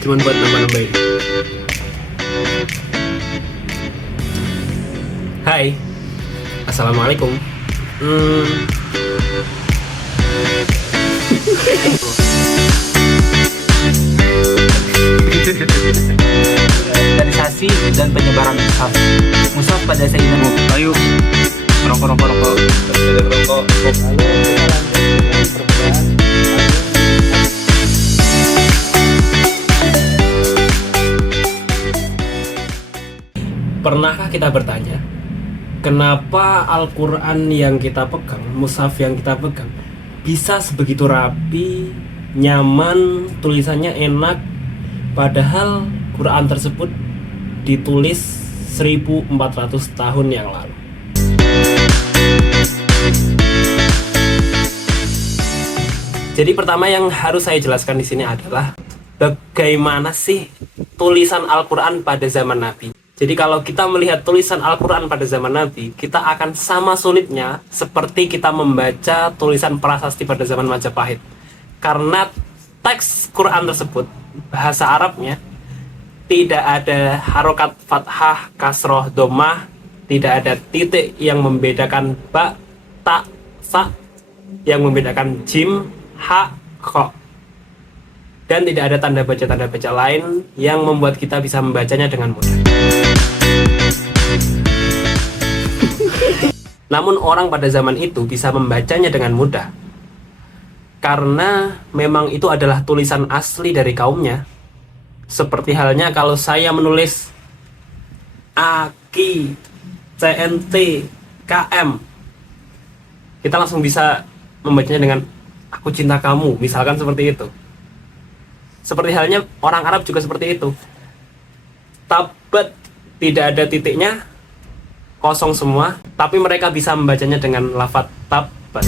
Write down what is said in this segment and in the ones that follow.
cuman buat nambah-nambahin. Hai, assalamualaikum. Standarisasi dan penyebaran mushaf. Mushaf pada Sayyidina Nuh. Ayo, rokok. Lalu kita lanjut dengan perbedaan. Pernahkah kita bertanya, kenapa Al-Quran yang kita pegang, mushaf yang kita pegang, bisa sebegitu rapi, nyaman, tulisannya enak, padahal Quran tersebut ditulis 1400 tahun yang lalu. Jadi pertama yang harus saya jelaskan di sini adalah bagaimana sih tulisan Al-Quran pada zaman Nabi. Jadi kalau kita melihat tulisan Al-Quran pada zaman Nabi, kita akan sama sulitnya seperti kita membaca tulisan prasasti pada zaman Majapahit. Karena teks Quran tersebut, bahasa Arabnya, tidak ada harokat fathah, kasroh, domah, tidak ada titik yang membedakan ba, ta, sa, yang membedakan jim, ha, kho. Dan tidak ada tanda baca lain yang membuat kita bisa membacanya dengan mudah. Namun orang pada zaman itu bisa membacanya dengan mudah karena memang itu adalah tulisan asli dari kaumnya. Seperti halnya kalau saya menulis AKI CNT KM, kita langsung bisa membacanya dengan aku cinta kamu, misalkan seperti itu. Seperti halnya orang Arab juga seperti itu. Tabat tidak ada titiknya, kosong semua, tapi mereka bisa membacanya dengan lafaz tabat.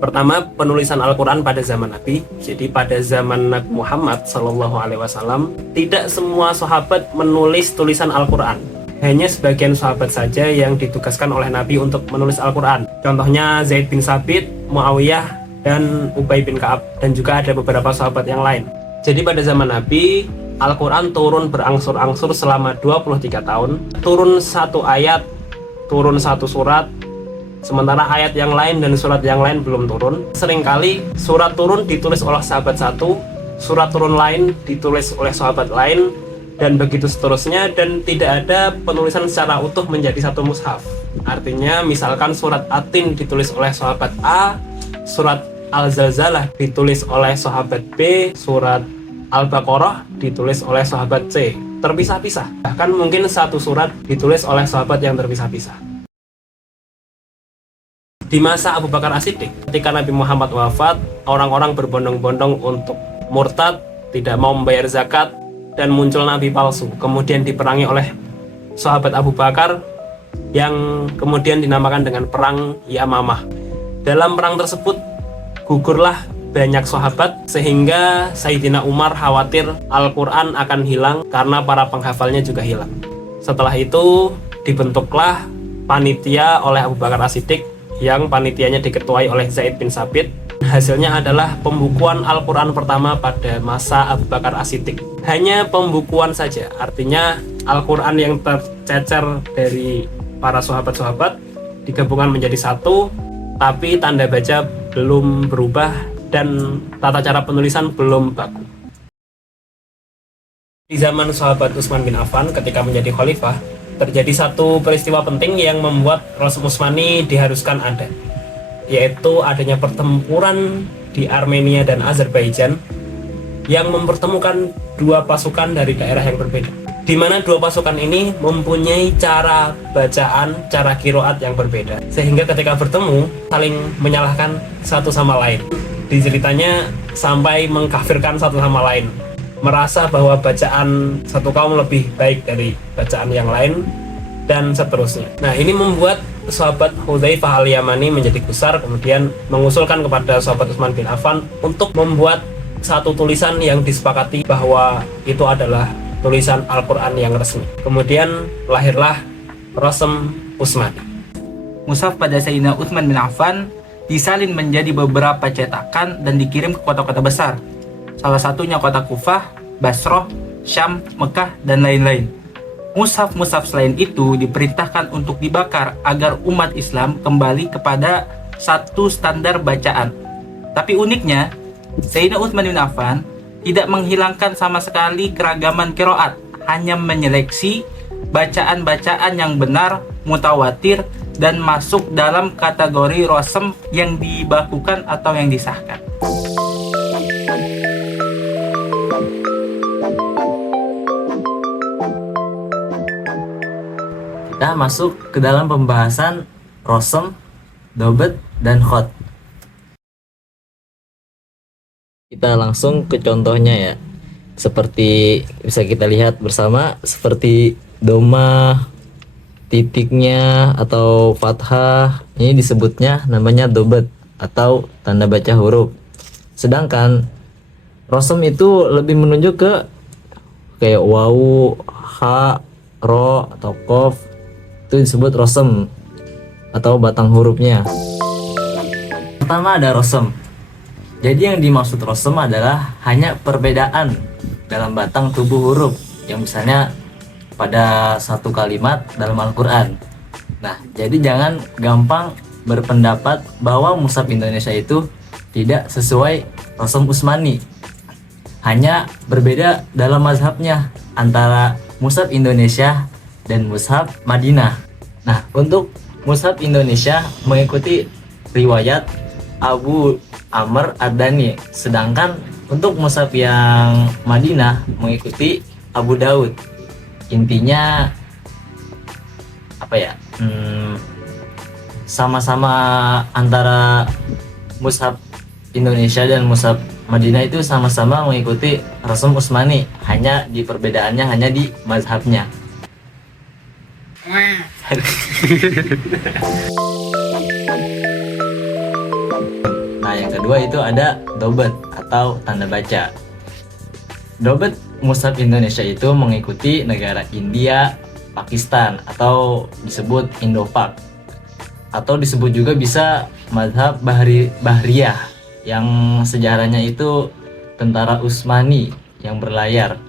Pertama, penulisan Al-Quran pada zaman Nabi. Jadi pada zaman Nabi Muhammad SAW, tidak semua sahabat menulis tulisan Al-Quran. Hanya sebagian sahabat saja yang ditugaskan oleh Nabi untuk menulis Al-Quran. Contohnya Zaid bin Sabit, Muawiyah, dan Ubay bin Ka'ab. Dan juga ada beberapa sahabat yang lain. Jadi pada zaman Nabi, Al-Quran turun berangsur-angsur selama 23 tahun. Turun satu ayat, turun satu surat. Sementara ayat yang lain dan surat yang lain belum turun. Seringkali surat turun ditulis oleh sahabat satu, surat turun lain ditulis oleh sahabat lain, dan begitu seterusnya. Dan tidak ada penulisan secara utuh menjadi satu mushaf. Artinya misalkan surat Atin ditulis oleh sahabat A, surat Al-Zalzalah ditulis oleh sahabat B, surat Al-Baqarah ditulis oleh sahabat C. Terpisah-pisah. Bahkan mungkin satu surat ditulis oleh sahabat yang terpisah-pisah. Di masa Abu Bakar As-Siddiq, ketika Nabi Muhammad wafat, orang-orang berbondong-bondong untuk murtad, tidak mau membayar zakat, dan muncul nabi palsu. Kemudian diperangi oleh sahabat Abu Bakar yang kemudian dinamakan dengan perang Yamamah. Dalam perang tersebut gugurlah banyak sahabat, sehingga Sayyidina Umar khawatir Al-Quran akan hilang karena para penghafalnya juga hilang. Setelah itu dibentuklah panitia oleh Abu Bakar As-Siddiq, yang panitianya diketuai oleh Zaid bin Sabit. Hasilnya adalah pembukuan Al-Quran pertama pada masa Abu Bakar As-Siddiq. Hanya pembukuan saja, artinya Al-Quran yang tercecer dari para sahabat-sahabat digabungkan menjadi satu, tapi tanda baca belum berubah dan tata cara penulisan belum baku. Di zaman sahabat Utsman bin Affan ketika menjadi khalifah, terjadi satu peristiwa penting yang membuat Rasul Utsmani diharuskan ada, yaitu adanya pertempuran di Armenia dan Azerbaijan yang mempertemukan dua pasukan dari daerah yang berbeda, di mana dua pasukan ini mempunyai cara bacaan, cara qiraat yang berbeda, sehingga ketika bertemu saling menyalahkan satu sama lain. Diceritanya sampai mengkafirkan satu sama lain, merasa bahwa bacaan satu kaum lebih baik dari bacaan yang lain, dan seterusnya. Nah, ini membuat sahabat Hudzaifah al-Yamani menjadi gusar, kemudian mengusulkan kepada sahabat Utsman bin Affan untuk membuat satu tulisan yang disepakati bahwa itu adalah tulisan Al-Quran yang resmi. Kemudian lahirlah Rasm Utsmani. Mushaf pada Sayyidina Utsman bin Affan disalin menjadi beberapa cetakan dan dikirim ke kota-kota besar. Salah satunya kota Kufah, Basroh, Syam, Mekah, dan lain-lain. Mushaf-mushaf selain itu diperintahkan untuk dibakar agar umat Islam kembali kepada satu standar bacaan. Tapi uniknya, Sayyidina Utsman bin Affan tidak menghilangkan sama sekali keragaman qiraat, hanya menyeleksi bacaan-bacaan yang benar, mutawatir, dan masuk dalam kategori rosem yang dibakukan atau yang disahkan. Kita masuk ke dalam pembahasan rosem, dobet, dan khot. Kita langsung ke contohnya ya. Seperti bisa kita lihat bersama, seperti doma, titiknya atau fathah, ini disebutnya namanya dobet atau tanda baca huruf. Sedangkan rosem itu lebih menunjuk ke kayak wawu, ha, ro, atau kof, itu disebut rosem atau batang hurufnya. Pertama ada rosem. Jadi yang dimaksud rosem adalah hanya perbedaan dalam batang tubuh huruf yang misalnya pada satu kalimat dalam Al-Quran. Nah, jadi jangan gampang berpendapat bahwa mushaf Indonesia itu tidak sesuai rosem Utsmani. Hanya berbeda dalam mazhabnya antara mushaf Indonesia dan mushaf Madinah. Nah, untuk mushaf Indonesia mengikuti riwayat Abu Amr Ad-Dani, sedangkan untuk mushaf yang Madinah mengikuti Abu Daud. Intinya apa ya? Sama-sama antara mushaf Indonesia dan mushaf Madinah itu sama-sama mengikuti rosem Utsmani, hanya di perbedaannya hanya di mazhabnya. Nah, yang kedua itu ada dobet atau tanda baca. Dobet mushaf Indonesia itu mengikuti negara India, Pakistan atau disebut Indo-Pak, atau disebut juga bisa mazhab Bahriyah yang sejarahnya itu tentara Utsmani yang berlayar.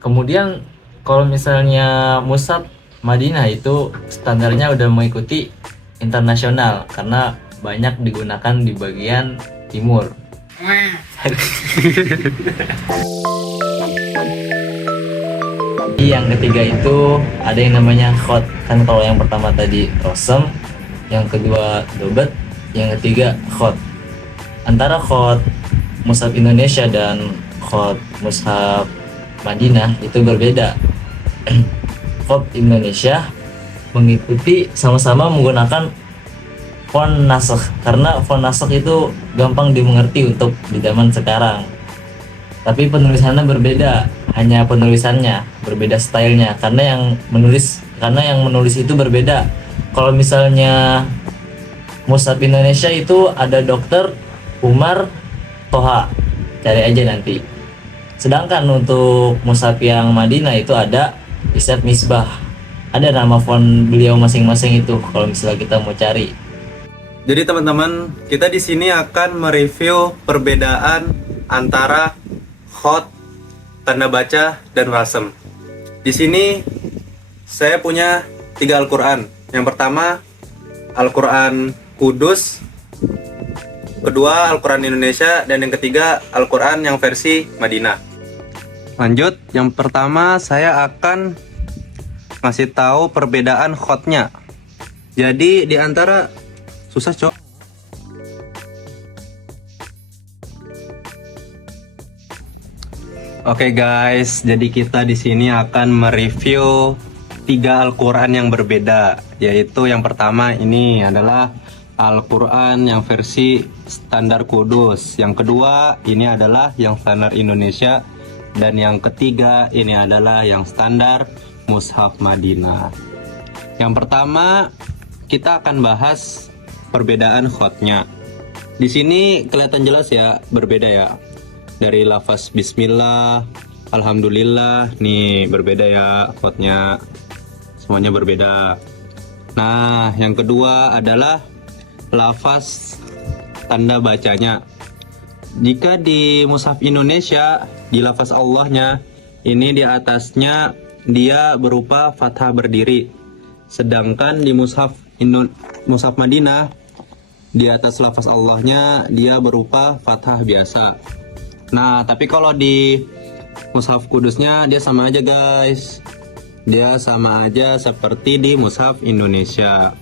Kemudian kalau misalnya mushaf Madinah itu standarnya udah mengikuti internasional karena banyak digunakan di bagian timur. Yang ketiga itu ada yang namanya khot. Kan kalau yang pertama tadi rosem, yang kedua dobet, yang ketiga khot. Antara khot mushaf Indonesia dan khot mushaf Madinah itu berbeda. Khot Indonesia mengikuti sama-sama menggunakan font nasakh, karena font nasakh itu gampang dimengerti untuk di zaman sekarang. Tapi penulisannya berbeda, hanya penulisannya berbeda, stylenya, karena yang menulis itu berbeda. Kalau misalnya mushaf Indonesia itu ada Dr. Umar Toha, cari aja nanti. Sedangkan untuk mushaf yang Madinah itu ada Isyad Misbah, ada nama font beliau masing-masing itu kalau misalnya kita mau cari. Jadi teman-teman, kita di sini akan mereview perbedaan antara khot, tanda baca, dan rasem. Di sini saya punya 3 Al-Quran. Yang pertama Al-Quran Kudus, kedua Al-Quran Indonesia, dan yang ketiga Al-Quran yang versi Madinah. Lanjut, yang pertama saya akan ngasih tahu perbedaan khotnya. Jadi di antara susah cok. Oke guys, jadi kita di sini akan mereview 3 Al-Quran yang berbeda, yaitu yang pertama ini adalah Al-Quran yang versi standar Kudus, yang kedua ini adalah yang standar Indonesia, dan yang ketiga ini adalah yang standar Mushaf Madinah. Yang pertama kita akan bahas perbedaan khotnya. Di sini kelihatan jelas ya, berbeda ya. Dari lafaz Bismillah, Alhamdulillah, nih berbeda ya khotnya. Semuanya berbeda. Nah, yang kedua adalah lafaz tanda bacanya. Jika di mushaf Indonesia, di lafaz Allahnya, ini di atasnya dia berupa fathah berdiri. Sedangkan di mushaf Madinah, di atas lafaz Allahnya dia berupa fathah biasa. Nah, tapi kalau di mushaf Kudusnya dia sama aja guys. Dia sama aja seperti di mushaf Indonesia.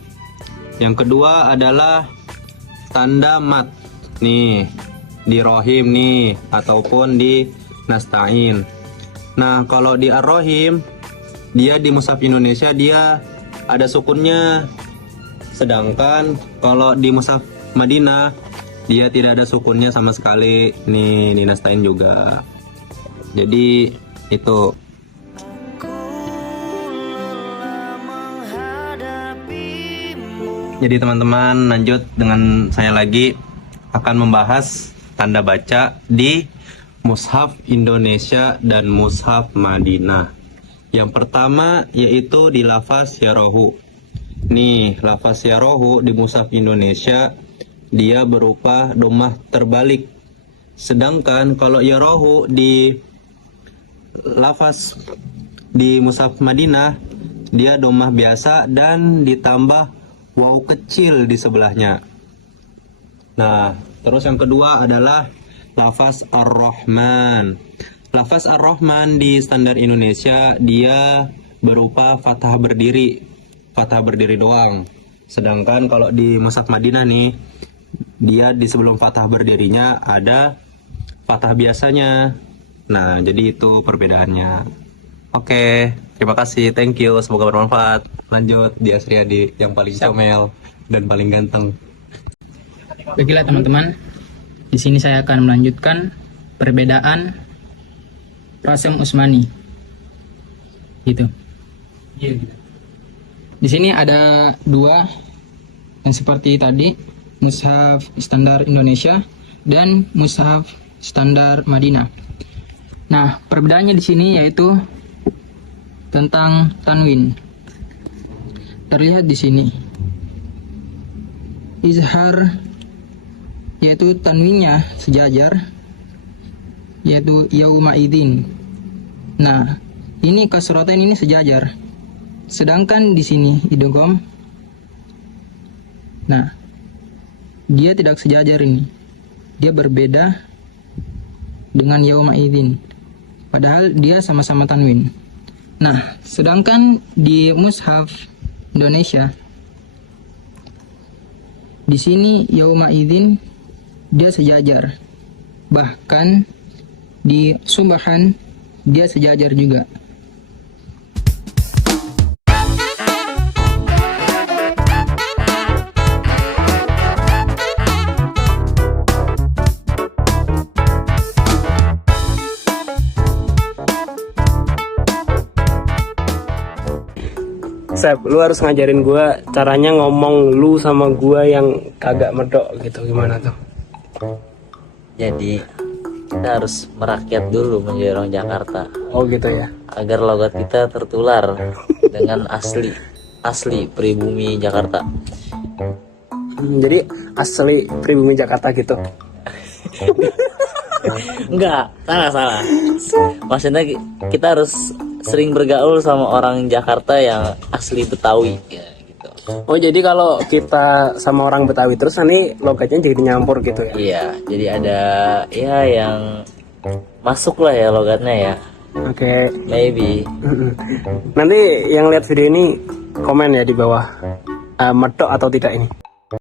Yang kedua adalah tanda mat. Nih, di rohim nih ataupun di nasta'in. Nah, kalau di ar-rohim, dia di mushaf Indonesia dia ada sukunnya. Sedangkan kalau di mushaf Madinah dia tidak ada sukunnya sama sekali. Nih, di nasta'in juga. Jadi itu. Jadi teman-teman, lanjut dengan saya lagi akan membahas tanda baca di mushaf Indonesia dan mushaf Madinah. Yang pertama yaitu di lafaz ya rohu. Nih, lafaz ya rohu di mushaf Indonesia dia berupa dhammah terbalik. Sedangkan kalau ya rohu di lafaz di mushaf Madinah dia dhammah biasa dan ditambah waw kecil di sebelahnya. Nah, terus yang kedua adalah lafaz ar-Rahman. Lafaz ar-Rahman di standar Indonesia dia berupa fathah berdiri doang. Sedangkan kalau di mushaf Madinah nih, dia di sebelum fathah berdirinya ada fathah biasanya. Nah, jadi itu perbedaannya. Oke, terima kasih, thank you, semoga bermanfaat. Lanjut di Asriadi yang paling comel dan paling ganteng. Baiklah teman-teman, di sini saya akan melanjutkan perbedaan Rasem Usmani. Gitu. Di sini ada dua yang seperti tadi, mushaf standar Indonesia dan mushaf standar Madinah. Nah, perbedaannya di sini yaitu tentang tanwin. Terlihat di sini. Izhar yaitu tanwinnya sejajar, yaitu yauma idzin. Nah, ini kasrotain ini sejajar. Sedangkan di sini idgham. Nah, dia tidak sejajar ini. Dia berbeda dengan yauma idzin. Padahal dia sama-sama tanwin. Nah, sedangkan di mushaf Indonesia di sini yauma idzin dia sejajar. Bahkan di Subhan dia sejajar juga. Sep, lu harus ngajarin gua caranya ngomong lu sama gua yang kagak medok gitu, gimana tuh? Jadi kita harus merakyat dulu menjadi orang Jakarta Oh gitu ya. agar logat kita tertular dengan asli pribumi Jakarta. Jadi asli pribumi Jakarta gitu. Enggak, salah. Maksudnya kita harus sering bergaul sama orang Jakarta yang asli Betawi ya, gitu. Oh jadi kalau kita sama orang Betawi terus nanti logatnya jadi nyampur gitu ya? Iya, jadi ada ya yang masuk lah ya logatnya ya. Oke. Maybe. Nanti yang lihat video ini komen ya di bawah medok atau tidak ini.